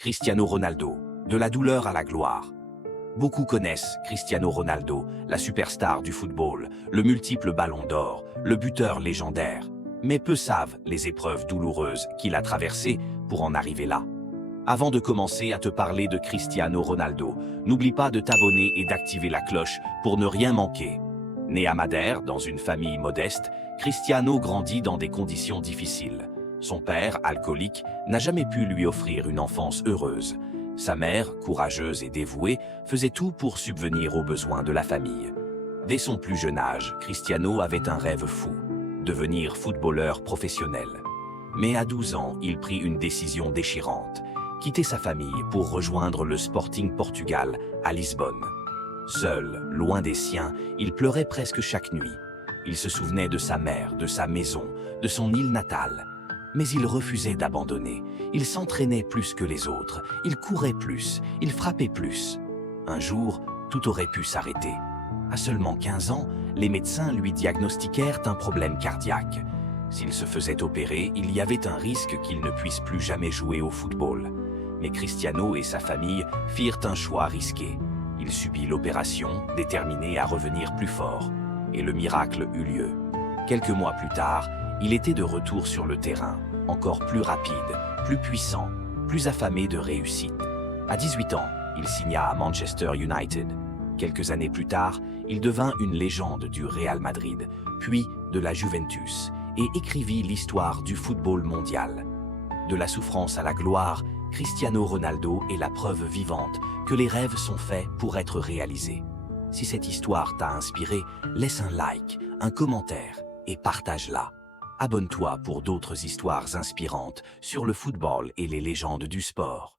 Cristiano Ronaldo, de la douleur à la gloire. Beaucoup connaissent Cristiano Ronaldo, la superstar du football, le multiple ballon d'or, le buteur légendaire. Mais peu savent les épreuves douloureuses qu'il a traversées pour en arriver là. Avant de commencer à te parler de Cristiano Ronaldo, n'oublie pas de t'abonner et d'activer la cloche pour ne rien manquer. Né à Madère, dans une famille modeste, Cristiano grandit dans des conditions difficiles. Son père, alcoolique, n'a jamais pu lui offrir une enfance heureuse. Sa mère, courageuse et dévouée, faisait tout pour subvenir aux besoins de la famille. Dès son plus jeune âge, Cristiano avait un rêve fou, devenir footballeur professionnel. Mais à 12 ans, il prit une décision déchirante, quitter sa famille pour rejoindre le Sporting Portugal à Lisbonne. Seul, loin des siens, il pleurait presque chaque nuit. Il se souvenait de sa mère, de sa maison, de son île natale. Mais il refusait d'abandonner. Il s'entraînait plus que les autres. Il courait plus. Il frappait plus. Un jour, tout aurait pu s'arrêter. À seulement 15 ans, les médecins lui diagnostiquèrent un problème cardiaque. S'il se faisait opérer, il y avait un risque qu'il ne puisse plus jamais jouer au football. Mais Cristiano et sa famille firent un choix risqué. Il subit l'opération, déterminé à revenir plus fort. Et le miracle eut lieu. Quelques mois plus tard, il était de retour sur le terrain, encore plus rapide, plus puissant, plus affamé de réussite. À 18 ans, il signa à Manchester United. Quelques années plus tard, il devint une légende du Real Madrid, puis de la Juventus, et écrivit l'histoire du football mondial. De la souffrance à la gloire, Cristiano Ronaldo est la preuve vivante que les rêves sont faits pour être réalisés. Si cette histoire t'a inspiré, laisse un like, un commentaire et partage-la. Abonne-toi pour d'autres histoires inspirantes sur le football et les légendes du sport.